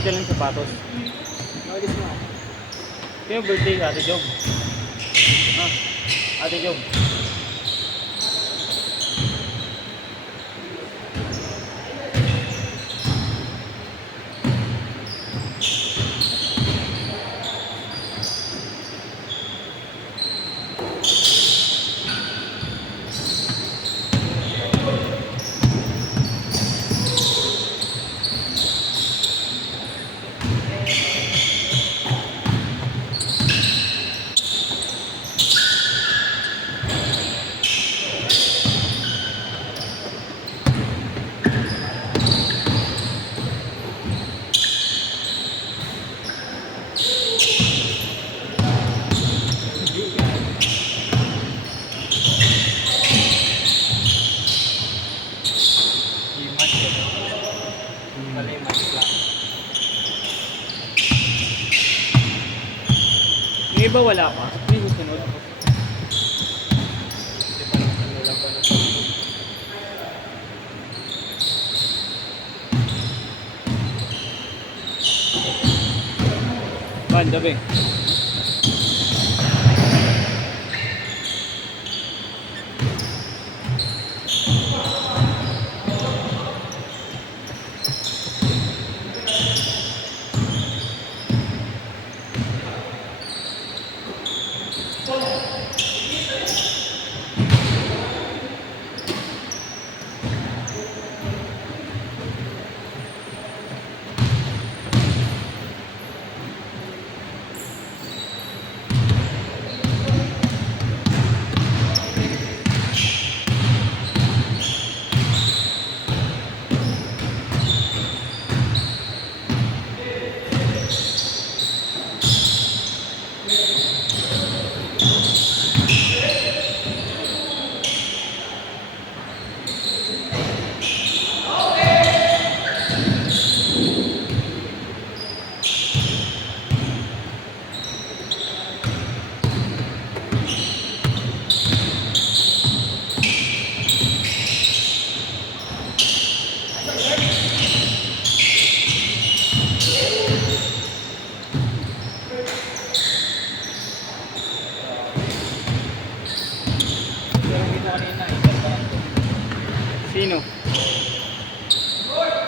yung dalang sapatos. Alis na. Ito yung birthday ka, Ate Job. Ah, Ate Job. Yung iba wala pa. May susunod. Banda ba? Sino?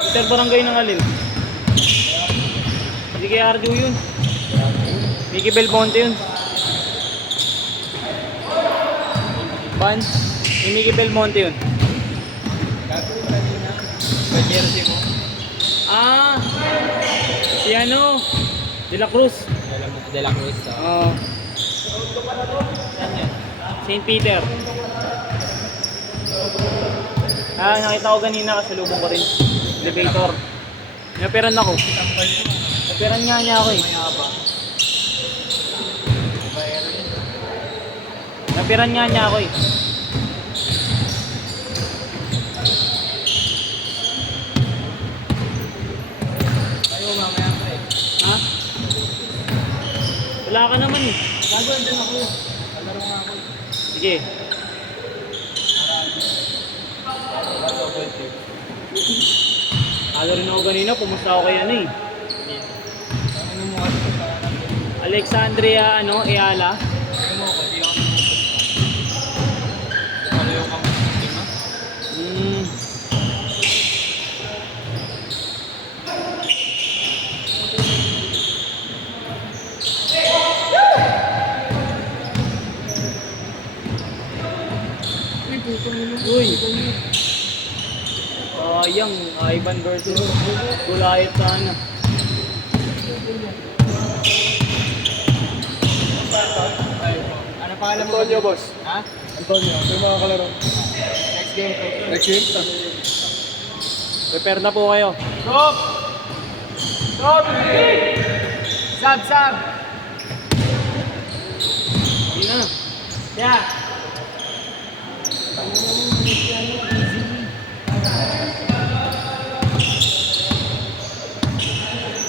Peter Barangay ng alin? Hindi kay Arjo yun. Mickey Belmonte yun. Vans? Yung Mickey Belmonte yun. Jersey mo. Ah! Si ano? De La Cruz. De La Cruz. Oo. St. Peter. Ah, nakita ko kanina kasalubong ko rin. Elevator. Naperan ako. Naperan nga niya ako eh. Naperan nga niya ako eh. Ayaw mamaya pa eh. Ha? Wala ka naman eh. Gagawin din ako. Palaro nga ako. Sige. Ano rin ako kanina, pumusta ako kay ano eh. Ano mo kasi sa Alexandria, Ayala. ano mo ako, di ako palayo kami sa tema. Hmm. Uy. Sayang, Ivan versus Goliath sana. Ano pangalan mo? Antonio, boss. Ha? Antonio, ito yung mga kalaro. Next game. Next game? Prepare na po kayo. Stop! Stop! Sab, sab! Hindi na. Yeah!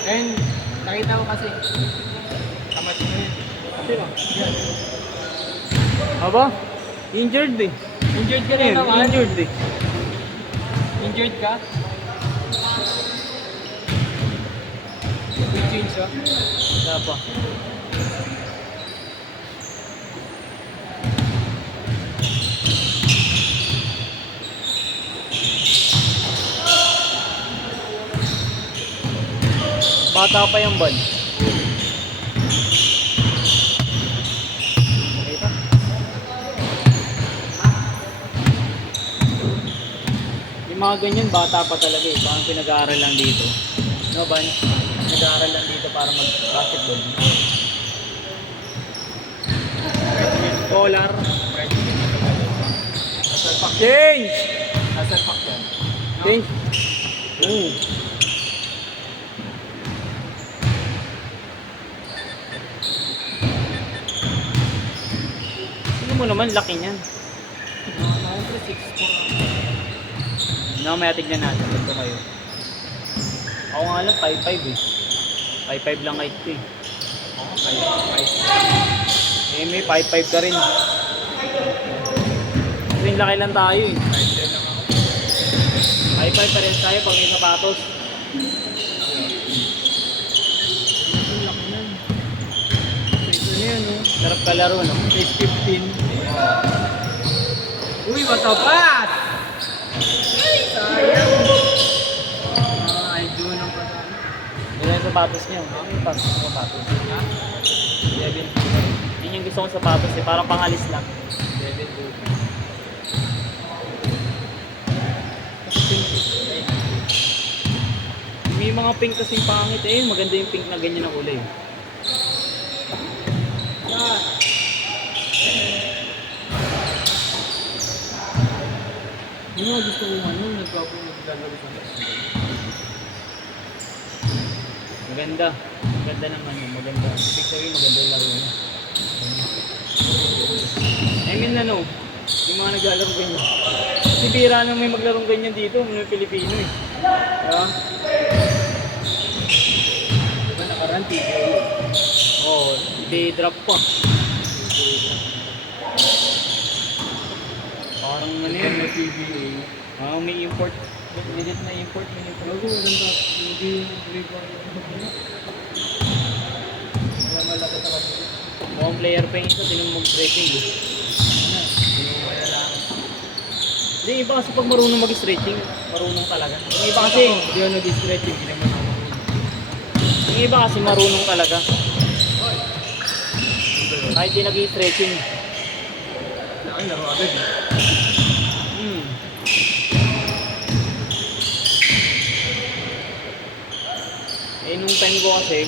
And nakita ko kasi kamat mo yun. Sino? Aba? Injured eh. Injured ka rin Ayun, naman? injured eh. Injured ka? change siya. Wala pa. Bata pa yung ball. Okay pa. Yung mga ganyan, bata pa talaga eh. Parang pinag-aaral lang dito. No, Ban? Nag-aaral lang dito para mag-basketball. Scholar. Change! Asal pack yan. Change! Oo. Tingnan mo naman, laki niyan. Siyempre 6'4". No, may tignan natin. Ito kayo. Ako nga lang, 5'5" eh. 5'5" lang height ko eh. Oo, 5'5". Eh, may 5'5" ka rin. Kasing laki lang tayo eh. 5'10 lang ako. 5'5" pa rin tayo pag may sapatos. Ang laki nun. Ito na yun, no? Sarap kalaro, no? 6'15". Uy, matapat! Ay, sayang! Ay, doon ang pasal. Yun yung sapatos niya. Ano yung pasok ng sapatos? Ha? 11. Yun yung gusto kong sapatos eh. Parang pangalis lang. 11 doon. May mga pink kasing pangit eh. Maganda yung pink na ganyan ang kulay. Yung mga gusto ko naglalaro sa Maganda. Maganda naman yun. Maganda. Ibig sabihin maganda yung laro niya. I mean ano, yung mga naglalaro ganyan. Kasi bira na may maglarong ganyan dito. May Pilipino eh. Diba? diba nakaraan TKO? Oo. Day drop pa. Parang ano yun. May PBA. May import. Legit na import. May import. Bago maganda. Hindi rebound. Kaya malaki talaga. Mukhang player pa yung isa. Tinong mag-stretching eh. Tinumaya lang. Hindi, iba kasi pag marunong mag-stretching, marunong talaga. Yung iba kasi, Hindi ako nag-stretching. Hindi naman ako. yung iba kasi marunong talaga. Kahit di nag-stretching. Ay, laro agad eh. Hmm. Eh, nung time ko kasi,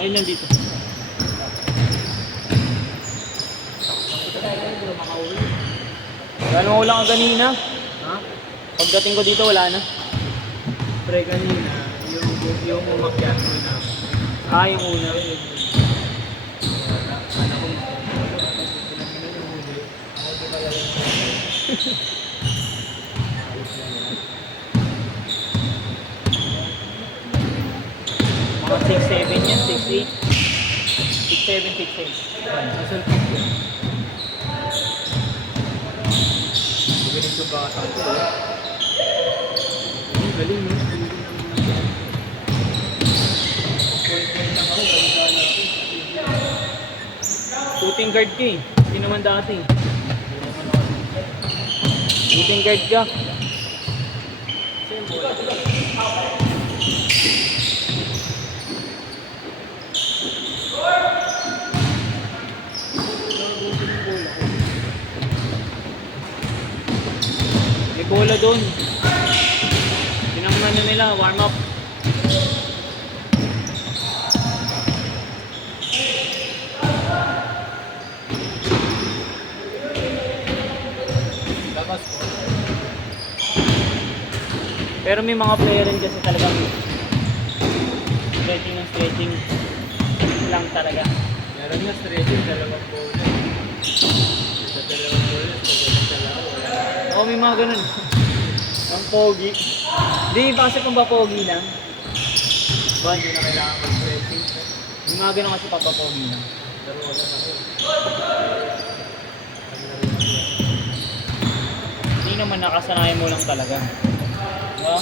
ayun nandito. Wala naman wala ka kanina. Ha? Pagdating ko dito, wala na. Pre, kanina, yung umakyat ko na. Yung una. Ano ko, pinagminan yung huli. Ako di kaya yung Mga 6'7 yan, 6'8. 6'7, 6'8. asal pack yun. Galing sa bata ko eh. Ang galing no? Point lang ako, galing ka na ako. Shooting guard ka eh. Hindi naman dati. Shooting guard ka. May bola doon. Tinangnan na nila, warm up. Labas ko. Pero may mga player rin kasi talagang stretching ng stretching lang talaga. Meron nga stretching, dalawang bola. Sa dalawang bola, sa dalawa. Oo, may mga ganun. Ang pogi. Di ba kasi kung ba pogi lang? Ba, hindi na kailangan mag-stretching. May mga ganun kasi pag ba pogi lang. Laro lang ako. nakasanayan mo lang talaga. Diba?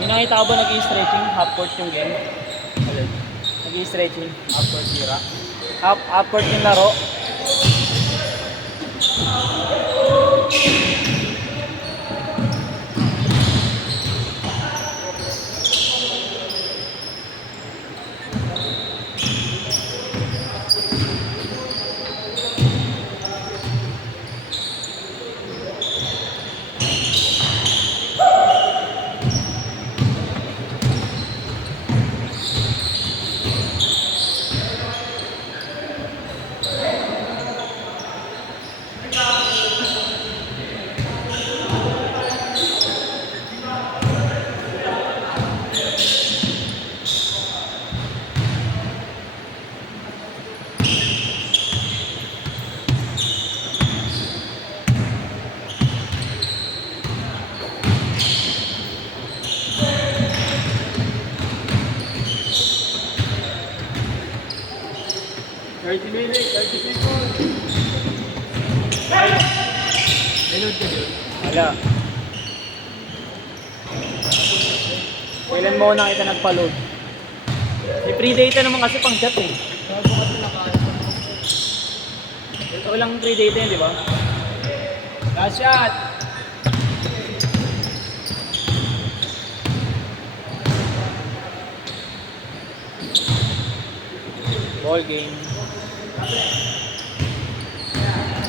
May nakita ko ba nag-i-stretching? Half court yung game? Nag-i-stretching? Half court tira. Half court yung laro? Minutes, 30 seconds. Reload ka dyan. Wala. Kailan mo na kita nagpa-load? May pre-data naman kasi pang chat eh. Ito lang pre-data yun, di ba? Last shot. Ball game.